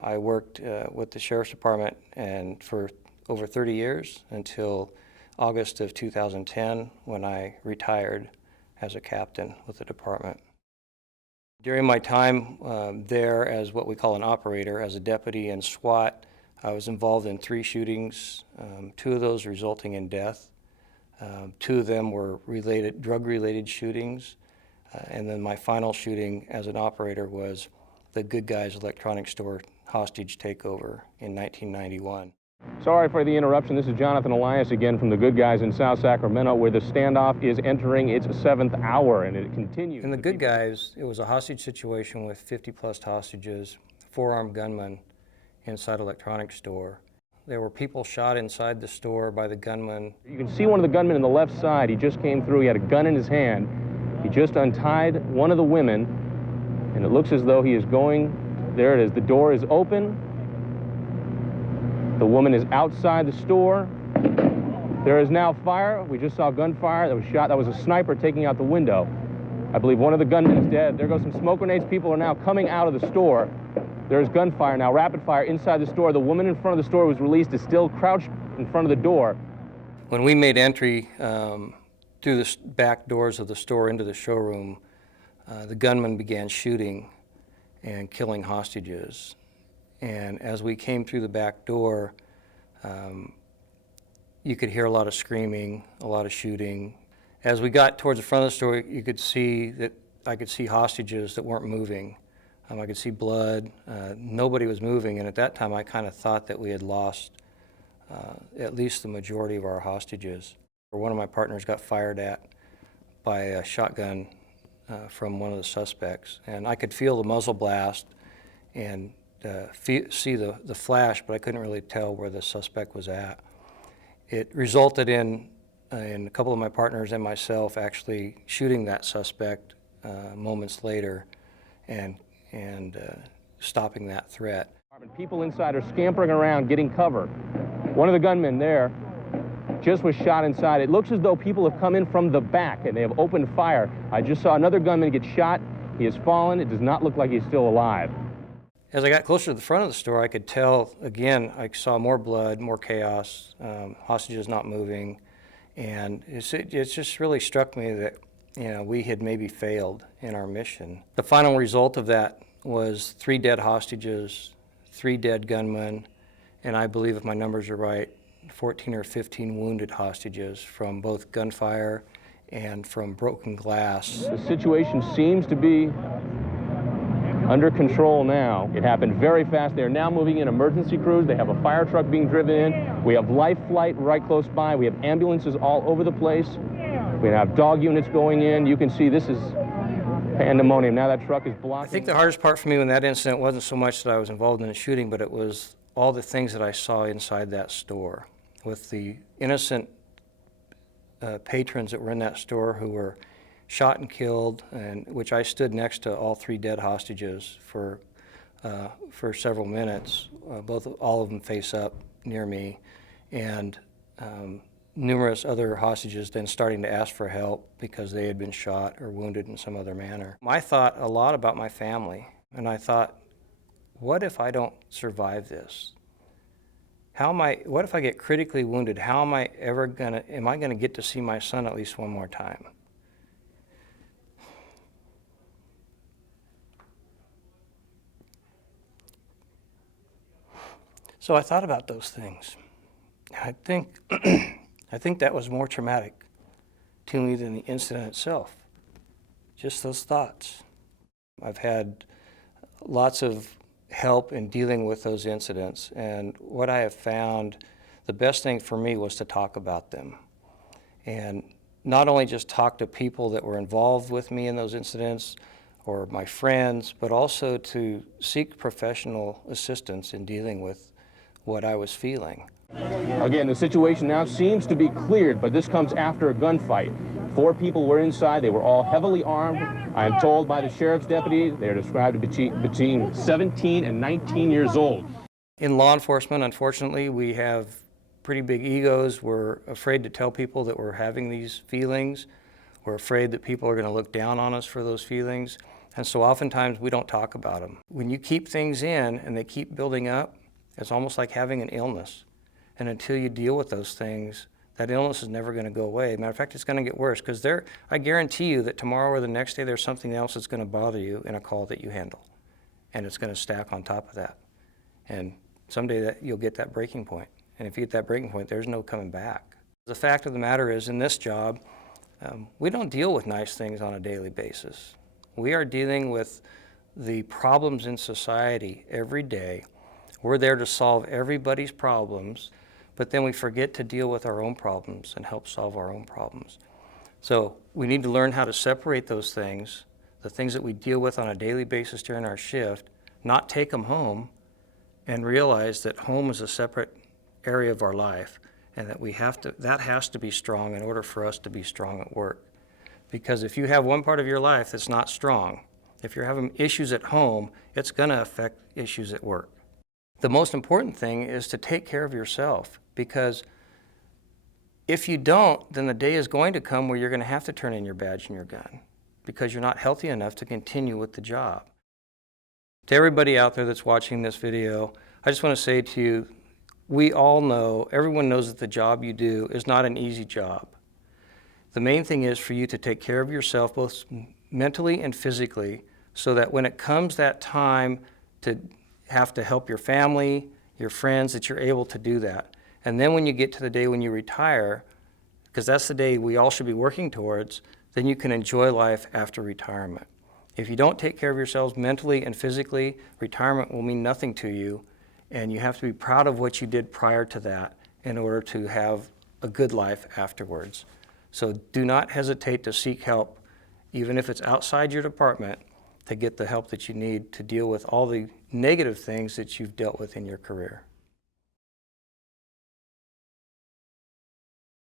I worked with the Sheriff's Department and for over 30 years until August of 2010 when I retired as a captain with the department. During my time there as what we call an operator, as a deputy in SWAT, I was involved in 3 shootings, 2 of those resulting in death. 2 of them were drug-related shootings, and then my final shooting as an operator was the Good Guys electronics store hostage takeover in 1991. Sorry for the interruption. This is Jonathan Elias again from the Good Guys in South Sacramento, where the standoff is entering its 7th hour, and it continues. In the Good Guys, it was a hostage situation with 50-plus hostages, 4 armed gunmen inside an electronics store. There were people shot inside the store by the gunman. You can see one of the gunmen on the left side. He just came through. He had a gun in his hand. He just untied one of the women, and it looks as though he is going. There it is. The door is open. The woman is outside the store. There is now fire. We just saw gunfire that was shot. That was a sniper taking out the window. I believe one of the gunmen is dead. There goes some smoke grenades. People are now coming out of the store. There's gunfire now, rapid fire inside the store. The woman in front of the store who was released is still crouched in front of the door. When we made entry through the back doors of the store into the showroom, the gunman began shooting and killing hostages. And as we came through the back door, you could hear a lot of screaming, a lot of shooting. As we got towards the front of the store, you could see that I could see hostages that weren't moving. I could see blood. Nobody was moving, and at that time I kind of thought that we had lost at least the majority of our hostages. One of my partners got fired at by a shotgun from one of the suspects, and I could feel the muzzle blast and see the flash, but I couldn't really tell where the suspect was at. It resulted in a couple of my partners and myself actually shooting that suspect moments later and stopping that threat. People inside are scampering around, getting cover. One of the gunmen there just was shot inside. It looks as though people have come in from the back and they have opened fire. I just saw another gunman get shot. He has fallen. It does not look like he's still alive. As I got closer to the front of the store, I could tell, again, I saw more blood, more chaos, hostages not moving, and it just really struck me that we had maybe failed in our mission. The final result of that was 3 dead hostages, 3 dead gunmen, and I believe, if my numbers are right, 14 or 15 wounded hostages from both gunfire and from broken glass. The situation seems to be under control now. It happened very fast. They are now moving in emergency crews. They have a fire truck being driven in. We have life flight right close by. We have ambulances all over the place. We have dog units going in. You can see this is pandemonium. Now that truck is blocking. I think the hardest part for me when that incident wasn't so much that I was involved in the shooting, but it was all the things that I saw inside that store with the innocent patrons that were in that store who were shot and killed, and which I stood next to all 3 dead hostages for several minutes, all of them face up near me, and numerous other hostages then starting to ask for help because they had been shot or wounded in some other manner. I thought a lot about my family, and I thought, what if I don't survive this? What if I get critically wounded? How am I gonna get to see my son at least one more time? So I thought about those things. I think that was more traumatic to me than the incident itself, just those thoughts. I've had lots of help in dealing with those incidents, and what I have found, the best thing for me was to talk about them. And not only just talk to people that were involved with me in those incidents or my friends, but also to seek professional assistance in dealing with what I was feeling. Again, the situation now seems to be cleared, but this comes after a gunfight. 4 people were inside. They were all heavily armed. I am told by the sheriff's deputy they are described between 17 and 19 years old. In law enforcement, unfortunately, we have pretty big egos. We're afraid to tell people that we're having these feelings. We're afraid that people are going to look down on us for those feelings. And so oftentimes we don't talk about them. When you keep things in and they keep building up, it's almost like having an illness. And until you deal with those things, that illness is never going to go away. Matter of fact, it's going to get worse, because I guarantee you that tomorrow or the next day there's something else that's going to bother you in a call that you handle. And it's going to stack on top of that. And someday you'll get that breaking point. And if you get that breaking point, there's no coming back. The fact of the matter is, in this job, we don't deal with nice things on a daily basis. We are dealing with the problems in society every day. We're there to solve everybody's problems, but then we forget to deal with our own problems and help solve our own problems. So we need to learn how to separate those things, the things that we deal with on a daily basis during our shift, not take them home, and realize that home is a separate area of our life, and that that has to be strong in order for us to be strong at work. Because if you have one part of your life that's not strong, if you're having issues at home, it's going to affect issues at work. The most important thing is to take care of yourself, because if you don't, then the day is going to come where you're going to have to turn in your badge and your gun, because you're not healthy enough to continue with the job. To everybody out there that's watching this video, I just want to say to you, we all know, everyone knows that the job you do is not an easy job. The main thing is for you to take care of yourself, both mentally and physically, so that when it comes that time to have to help your family, your friends, that you're able to do that. And then when you get to the day when you retire, because that's the day we all should be working towards, then you can enjoy life after retirement. If you don't take care of yourselves mentally and physically, retirement will mean nothing to you, and you have to be proud of what you did prior to that in order to have a good life afterwards. So do not hesitate to seek help, even if it's outside your department, to get the help that you need to deal with all the negative things that you've dealt with in your career.